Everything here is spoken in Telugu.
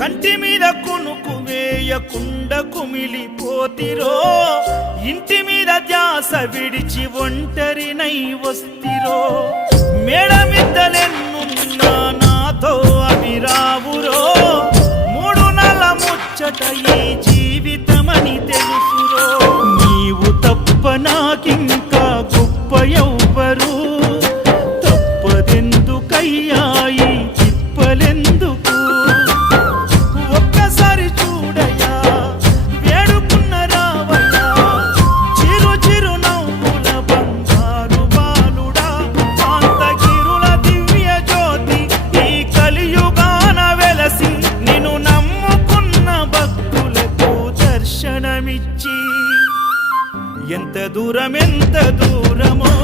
కంటి మీద కునుకు వేయకుండా కుమిలిపోతిరో, ఇంటి మీద ధ్యాస విడిచి ఒంటరినై వస్తిరో. మేడమిద్దలెన్నున్నా నాతో అవి రావురో, మూడు నెల ముచ్చట ఈ జీవితమని తెలుసురో. నీవు తప్ప నాకింకా గొప్ప ఎవ్వరు, తప్పదెందుకయ్యాయి తిప్పలెందుకు. ఒక్కసారి చూడయా వేడుకున్న రావయ్యా, చిరు చిరు నవ్వుల బంగారు బాలుడా. కాంతగిరుల దివ్య జ్యోతి ఈ కలియుగాన వెలసి, నిన్ను నమ్ముకున్న భక్తులకు దర్శనమిచ్చి ఎంత దూరమో